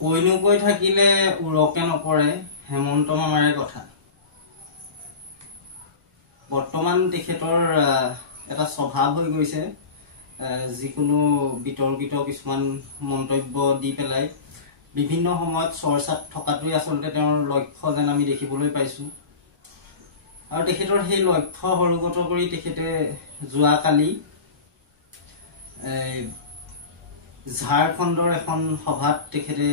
কৈনো কৈ থাকিলে উৰকে নপৰে হেমন্ত মামাৰে কথা। বৰ্তমান তেখেতৰ এটা স্বভাৱ হৈ গৈছে যিকোনো বিতৰ্কিত কিছুমান মন্তব্য দি পেলাই বিভিন্ন সময়ত চৰ্চাত থকাটোই আচলতে তেওঁৰ লক্ষ্য যেন আমি দেখিবলৈ পাইছো। আৰু তেখেতৰ সেই লক্ষ্য সৰুগত কৰি তেখেতে যোৱাকালি ঝাৰখণ্ডৰ এখন সভাত তেখেতে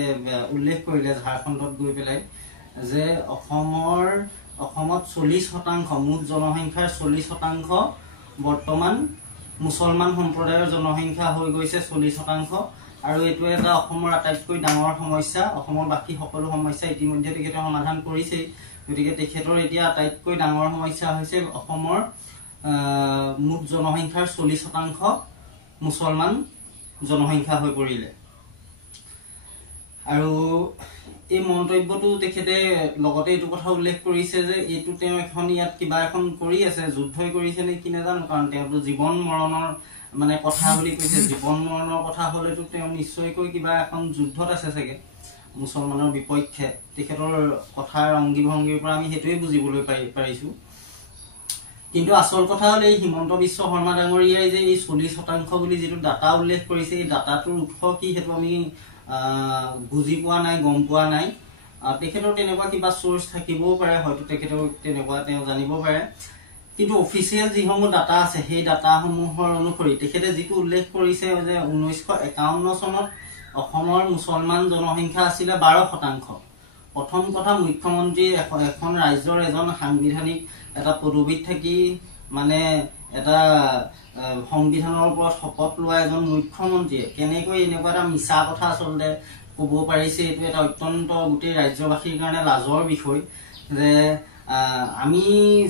উল্লেখ কৰিলে, ঝাৰখণ্ডত গৈ পেলাই যে অসমত 40% মুঠ জনসংখ্যাৰ 40% বৰ্তমান মুছলমান সম্প্ৰদায়ৰ জনসংখ্যা হৈ গৈছে 40%। আৰু এইটো এটা অসমৰ আটাইতকৈ ডাঙৰ সমস্যা। অসমৰ বাকী সকলো সমস্যা ইতিমধ্যে তেখেতে সমাধান কৰিছে। গতিকে তেখেতৰ এতিয়া আটাইতকৈ ডাঙৰ সমস্যা হৈছে অসমৰ মুঠ জনসংখ্যাৰ 40% মুছলমান জনসংখ্যা হৈ পৰিলে। আৰু এই মন্তব্যটো তেখেতে লগতে এইটো কথা উল্লেখ কৰিছে যে এইটো তেওঁ এখন ইয়াত কিবা এখন কৰি আছে, যুদ্ধই কৰিছে নে কি নাজানো, কাৰণ তেওঁতো জীৱন মৰণৰ মানে কথা বুলি কৈছে। জীৱন মৰণৰ কথা হলেতো তেওঁ নিশ্চয়কৈ কিবা এখন যুদ্ধত আছে চাগে মুছলমানৰ বিপক্ষে। তেখেতৰ কথাৰ অংগী ভংগীৰ পৰা আমি সেইটোৱে বুজিবলৈ পাৰিছো। কিন্তু আচল কথা হল এই হিমন্ত বিশ্ব শৰ্মা ডাঙৰীয়াই যে এই 40% বুলি যিটো ডাটা উল্লেখ কৰিছে, এই ডাটাটোৰ উৎস কি সেইটো আমি বুজি পোৱা নাই, গম পোৱা নাই। তেখেতৰ তেনেকুৱা কিবা চৰ্চ থাকিবও পাৰে, হয়তো তেখেতৰ তেনেকুৱা তেওঁ জানিব পাৰে। কিন্তু অফিচিয়েল যিসমূহ ডাটা আছে সেই ডাটাসমূহৰ অনুসৰি তেখেতে যিটো উল্লেখ কৰিছে যে 1951 চনত অসমৰ মুছলমান জনসংখ্যা আছিলে 12%। প্ৰথম কথা, মুখ্যমন্ত্ৰী এখন ৰাজ্যৰ এজন সাংবিধানিক এটা পদবীত থাকি মানে এটা সংবিধানৰ ওপৰত শপত লোৱা এজন মুখ্যমন্ত্ৰীয়ে কেনেকৈ এনেকুৱা এটা মিছা কথা আচলতে ক'ব পাৰিছে, এইটো এটা অত্যন্ত গোটেই ৰাজ্যবাসীৰ কাৰণে লাজৰ বিষয়। যে আমি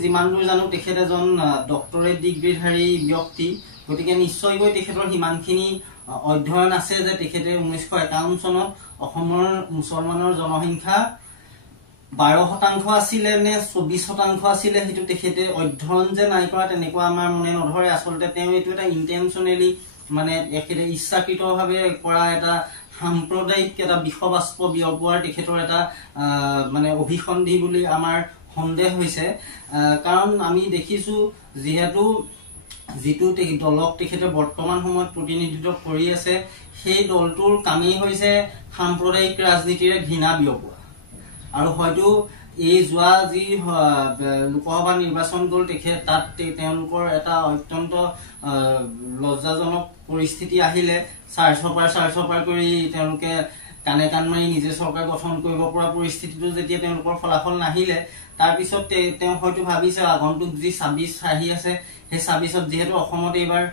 যিমান দূৰ জানো তেখেত এজন ডক্টৰেট ডিগ্ৰীধাৰী ব্যক্তি। গতিকে নিশ্চয়কৈ তেখেতৰ সিমানখিনি অধ্যয়ন আছে যে তেখেতে 1951 চনত অসমৰ মুছলমানৰ জনসংখ্যা 12% আছিলে নে 24% আছিলে সেইটো তেখেতে অধ্যয়ন যে নাই কৰা তেনেকুৱা আমাৰ মনে নধৰে। আচলতে তেওঁ এইটো এটা ইণ্টেনচনেলি মানে তেখেতে ইচ্ছাকৃতভাৱে কৰা এটা সাম্প্ৰদায়িক এটা বিষবাস্প বিয়পোৱাৰ তেখেতৰ এটা মানে অভিসন্ধি বুলি আমাৰ সন্দেহ হৈছে। কাৰণ আমি দেখিছো যিহেতু যিটো দলক তেখেতে বৰ্তমান সময়ত প্ৰতিনিধিত্ব কৰি আছে সেই দলটোৰ কামেই হৈছে সাম্প্ৰদায়িক ৰাজনীতিৰে ঘৃণা বিয়পোৱা। আৰু হয়তো এই যোৱা যি লোকসভা নিৰ্বাচন গ'ল তাত তেওঁলোকৰ এটা অত্যন্ত লজ্জাজনক পৰিস্থিতি আহিলে। চাৰ কৰি তেওঁলোকে কাণে কাণ মাৰি নিজে চৰকাৰ গঠন কৰিব পৰা পৰিস্থিতিটো যেতিয়া তেওঁলোকৰ ফলাফল নাহিলে, তাৰপিছত তেওঁ হয়তো ভাবিছে আগন্তুক যি 26 আহি আছে সেই 26ত যিহেতু অসমত এইবাৰ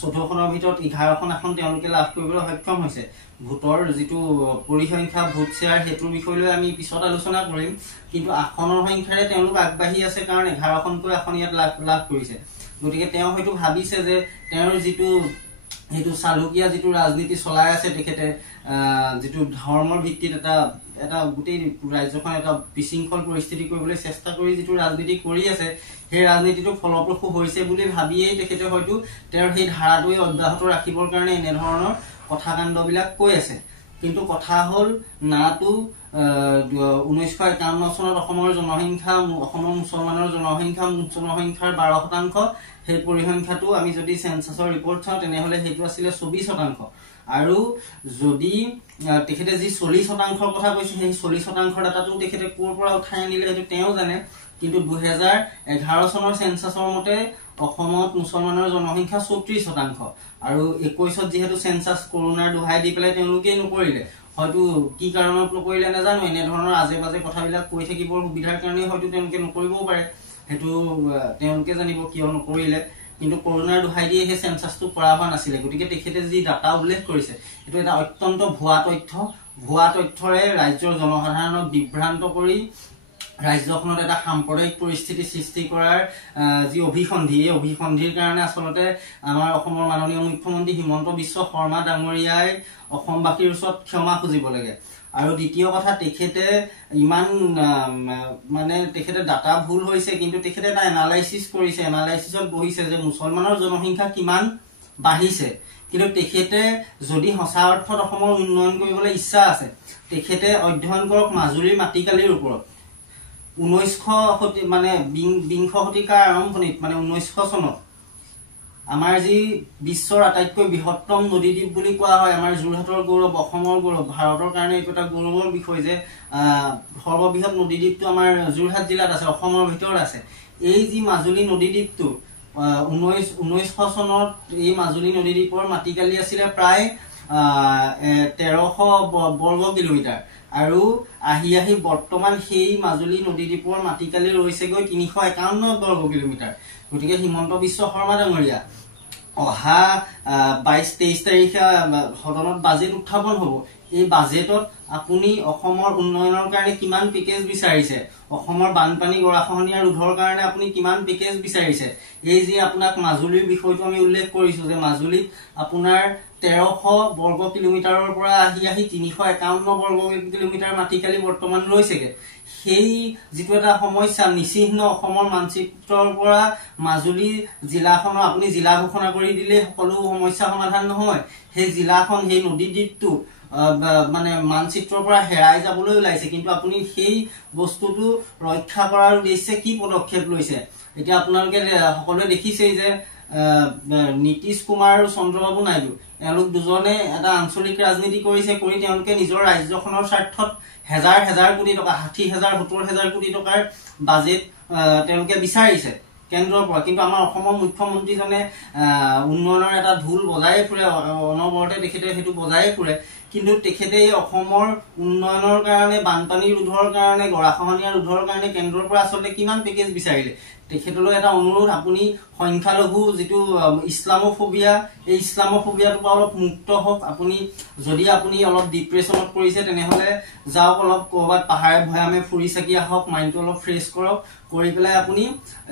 14খনৰ ভিতৰত 11খন আসন তেওঁলোকে লাভ কৰিবলৈ সক্ষম হৈছে। ভোটৰ যিটো পৰিসংখ্যা, ভোট শ্বেয়াৰ, সেইটোৰ বিষয় লৈ আমি পিছত আলোচনা কৰিম। কিন্তু আসনৰ সংখ্যাৰে তেওঁলোক আগবাঢ়ি আছে কাৰণ 11খনকৈ আসন ইয়াত লাভ কৰিছে। গতিকে তেওঁ হয়তো ভাবিছে যে তেওঁৰ সেইটো চালুকীয়া যিটো ৰাজনীতি চলাই আছে তেখেতে, যিটো ধৰ্মৰ ভিত্তিত এটা গোটেই ৰাজ্যখন এটা বিশৃংখল পৰিস্থিতি কৰিবলৈ চেষ্টা কৰি যিটো ৰাজনীতি কৰি আছে সেই ৰাজনীতিটো ফলপ্ৰসূ হৈছে বুলি ভাবিয়েই তেখেতে হয়তো তেওঁৰ সেই ধাৰাটোৱে অব্যাহত ৰাখিবৰ কাৰণে এনেধৰণৰ কথা কাণ্ডবিলাক কৈ আছে। কিন্তু কথা হল নাটো 1951 চনত অসমৰ মুছলমানৰ জনসংখ্যাৰ 12%। সেই পৰিসংখ্যাটো আমি যদি সেন্সাছৰ ৰিপৰ্ট চাওঁ তেনেহলে সেইটো আছিলে 24%। আৰু যদি তেখেতে যি 40%ৰ কথা কৈছে সেই 40%ৰ ডাটাটো তেখেতে ক'ৰ পৰা উঠাই আনিলে সেইটো তেওঁ জানে। কিন্তু 2011 চনৰ সেন্সাছৰ মতে অসমত মুছলমানৰ জনসংখ্যা 34%। আৰু 21ত যিহেতু সেন্সাছ কৰোনাৰ দোহাই দি পেলাই তেওঁলোকেই নকৰিলে, হয়তো কি কাৰণত নকৰিলে নাজানো, এনেধৰণৰ আজে বাজে কথাবিলাক কৈ থাকিবৰ সুবিধাৰ কাৰণে হয়তো তেওঁলোকে নকৰিবও পাৰে, সেইটো তেওঁলোকে জানিব কিয় নকৰিলে। কিন্তু কৰোনাৰ দোহাই দিয়ে সেই সেন্সাছটো কৰা হোৱা নাছিলে। গতিকে তেখেতে যি ডাটা উল্লেখ কৰিছে সেইটো এটা অত্যন্ত ভুৱা তথ্যৰে ৰাজ্যৰ জনসাধাৰণক বিভ্ৰান্ত কৰি ৰাজ্যখনত এটা সাম্প্ৰদায়িক পৰিস্থিতি সৃষ্টি কৰাৰ যি অভিসন্ধি, এই অভিসন্ধিৰ কাৰণে আচলতে আমাৰ অসমৰ মাননীয় মুখ্যমন্ত্ৰী হিমন্ত বিশ্ব শৰ্মা ডাঙৰীয়াই অসমবাসীৰ ওচৰত ক্ষমা খুজিব লাগে। আৰু দ্বিতীয় কথা, তেখেতে ইমান মানে তেখেতে ডাটা ভুল হৈছে কিন্তু তেখেতে এটা এনালাইচিছ কৰিছে, এনালাইচিছত বহিছে যে মুছলমানৰ জনসংখ্যা কিমান বাঢ়িছে কিন্তু তেখেতে যদি সঁচা অৰ্থত অসমৰ উন্নয়ন কৰিবলৈ ইচ্ছা আছে তেখেতে অধ্যয়ন কৰক মাজুলীৰ মাটিকালিৰ ওপৰত 1900 মানে 20 শতিকাৰ আৰম্ভণিত মানে 1900 চনত আমাৰ যি বিশ্বৰ আটাইতকৈ বৃহত্তম নদীদ্বীপ বুলি কোৱা হয় আমাৰ যোৰহাটৰ গৌৰৱ অসমৰ গৌৰৱ ভাৰতৰ কাৰণে এইটো এটা গৌৰৱৰ বিষয় যে সৰ্ববৃহৎ নদীদ্বীপটো আমাৰ যোৰহাট জিলাত আছে অসমৰ ভিতৰত আছে এই যি মাজুলী নদীদ্বীপটো 1900 চনত এই মাজুলী নদীদ্বীপৰ মাটিকালি আছিল প্ৰায় 1300 বৰ্গ কিলোমিটাৰ আৰু আহি বৰ্তমান সেই মাজুলী নদীদ্বীপৰ মাটিকালি ৰৈছে গৈ 351 বৰ্গ কিলোমিটাৰ গতিকে হিমন্ত বিশ্ব শৰ্মা ডাঙৰীয়া অহা 22-23 তাৰিখে সদনত বাজেট উত্থাপন হ'ব এই বাজেটত আপুনি অসমৰ উন্নয়নৰ কাৰণে কিমান পেকেজ বিচাৰিছে অসমৰ বানপানী গৰাখহনীয়া ৰোধৰ কাৰণে আপুনি কিমান পেকেজ বিচাৰিছে এই যে আপোনাক মাজুলীৰ বিষয়টো আমি উল্লেখ কৰিছো যে মাজুলীত আপোনাৰ 1300 বৰ্গ কিলোমিটাৰৰ পৰা আহি 351 বৰ্গ কিলোমিটাৰ মাটিকালি বৰ্তমান ৰৈছেগে সেই যিটো এটা সমস্যা নিচিহ্ন অসমৰ মানচিত্ৰৰ পৰা মাজুলী জিলাখনৰ আপুনি জিলা ঘোষণা কৰি দিলে সকলো সমস্যা সমাধান নহয় সেই জিলাখন সেই নদীদ্বীপটো মানে মানচিত্ৰৰ পৰা হেৰাই যাবলৈ ওলাইছে কিন্তু আপুনি সেই বস্তুটো ৰক্ষা কৰাৰ উদ্দেশ্যে কি পদক্ষেপ লৈছে এতিয়া আপোনালোকে সকলোৱে দেখিছে যে নীতিশ কুমাৰ আৰু চন্দ্ৰবাবু নাইডু এওঁলোক দুজনে এটা আঞ্চলিক ৰাজনীতি কৰিছে কৰি তেওঁলোকে নিজৰ ৰাজ্যখনৰ স্বাৰ্থত হাজাৰ কোটি টকা 60,000-70,000 কোটি টকাৰ বাজেট তেওঁলোকে বিচাৰিছে কেন্দ্ৰৰ পৰা কিন্তু আমাৰ অসমৰ মুখ্যমন্ত্ৰীজনে উন্নয়নৰ এটা ঢোল বজাই ফুৰে অনবৰতে তেখেতে হেতু বজাই ফুৰে কিন্তু তেখেতে এই অসমৰ উন্নয়নৰ কাৰণে বানপানী ৰোধৰ কাৰণে গৰাখহনীয়া ৰোধৰ কাৰণে কেন্দ্ৰৰ পৰা আচলতে কিমান পেকেজ বিচাৰিলে তেখেতলৈ এটা অনুৰোধ আপুনি সংখ্যালঘু যেটো ইছলামোফোবিয়া এই ইছলামোফোবিয়াৰ পৰা অলপ মুক্ত হওক আপুনি যদি আপুনি অলপ ডিপ্ৰেছনত পৰিছে তেনেহলে যাওক অলপ কৰবাত পাহাৰে ভয়ামে ফুৰি চাকি আহক মাইন্ডটো অলপ ফ্ৰেছ কৰক কৰি পেলাই আপুনি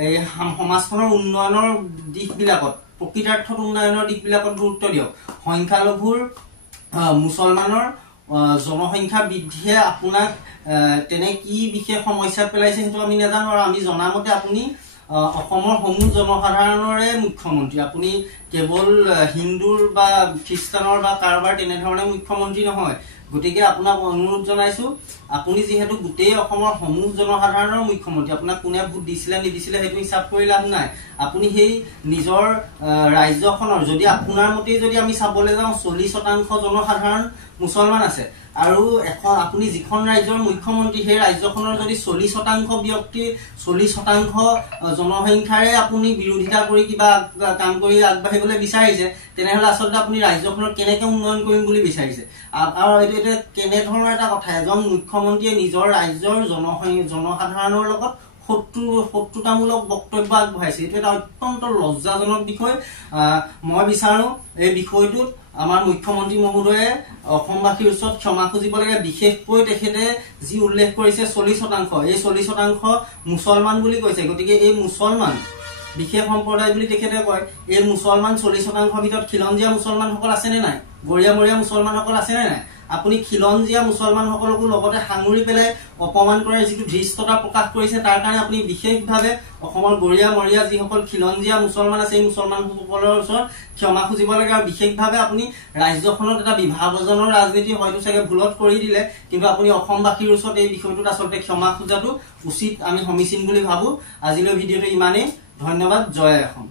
এই সমাজখনৰ উন্নয়নৰ দিশবিলাকত প্ৰকৃতাৰ্থত উন্নয়নৰ দিশবিলাকত গুৰুত্ব দিয়ক সংখ্যালঘুৰ মুছলমানৰ জনসংখ্যা বৃদ্ধিয়ে আপোনাক তেনে কি বিশেষ সমস্যাত পেলাইছে সেইটো আমি নাজানো আৰু আমি জনামতে আপুনি অসমৰ সমূহ জনসাধাৰণৰে মুখ্যমন্ত্ৰী আপুনি কেৱল হিন্দুৰ বা খ্ৰীষ্টানৰ বা কাৰোবাৰ তেনেধৰণে মুখ্যমন্ত্ৰী নহয় গতিকে আপোনাক অনুৰোধ জনাইছো আপুনি যেহেতু গোটেই অসমৰ সমূহ জনসাধাৰণৰ মুখ্যমন্ত্ৰী আপোনাক কোনে ভোট দিছিলে নিদিছিলে সেইটো হিচাপ কৰি লাভ নাই আপুনি সেই নিজৰ ৰাজ্যখনৰ যদি আপোনাৰ মতে যদি আমি চাবলৈ যাওঁ 40% জনসাধাৰণ মুছলমান আছে আৰু এখন আপুনি যিখন ৰাজ্যৰ মুখ্যমন্ত্ৰী সেই ৰাজ্যখনৰ যদি 40% ব্যক্তি 40% জনসংখ্যাৰে আপুনি বিৰোধিতা কৰি কিবা কাম কৰি আগবাঢ়িবলৈ বিচাৰিছে তেনেহলে আচলতে আপুনি ৰাজ্যখনৰ কেনেকৈ উন্নয়ন কৰিম বুলি বিচাৰিছে আৰু এটা কেনে ধৰণৰ এটা কথা এজন মুখ্যমন্ত্ৰীয়ে নিজৰ ৰাজ্যৰ জনসাধাৰণৰ লগত শত্ৰুতামূলক বক্তব্য আগবঢ়াইছে এইটো এটা অত্যন্ত লজ্জাজনক বিষয় মই বিচাৰো এই বিষয়টোত আমাৰ মুখ্যমন্ত্ৰী মহোদয়ে অসমবাসীৰ ওচৰত ক্ষমা খুজিব লাগে বিশেষকৈ তেখেতে যি উল্লেখ কৰিছে 40% এই 40% মুছলমান বুলি কৈছে গতিকে এই মুছলমান বিশেষ সম্প্ৰদায় বুলি তেখেতে কয় এই মুছলমান 40% ভিতৰত খিলঞ্জীয়া মুছলমানসকল আছে নে নাই গৰিয়ামৰীয়া মুছলমানসকল আছে নে নাই আপুনি খিলঞ্জীয়া মুছলমানসকলকো লগতে সাঙুৰি পেলাই অপমান কৰাৰ যিটো ধৃষ্টতা প্ৰকাশ কৰিছে তাৰ কাৰণে আপুনি বিশেষভাৱে অসমৰ গৰিয়ামৰীয়া যিসকল খিলঞ্জীয়া মুছলমান আছে এই মুছলমানসকলৰ ওচৰত ক্ষমা খুজিব লাগে আৰু বিশেষভাৱে আপুনি ৰাজ্যখনত এটা বিভাজনৰ ৰাজনীতি হয়তো চাগে ভুলত কৰি দিলে কিন্তু আপুনি অসমবাসীৰ ওচৰত এই বিষয়টোত আচলতে ক্ষমা খোজাটো উচিত আমি সমীচীন বুলি ভাবো আজিলৈ ভিডিঅ'টো ইমানেই ধন্যবাদ জয় অসম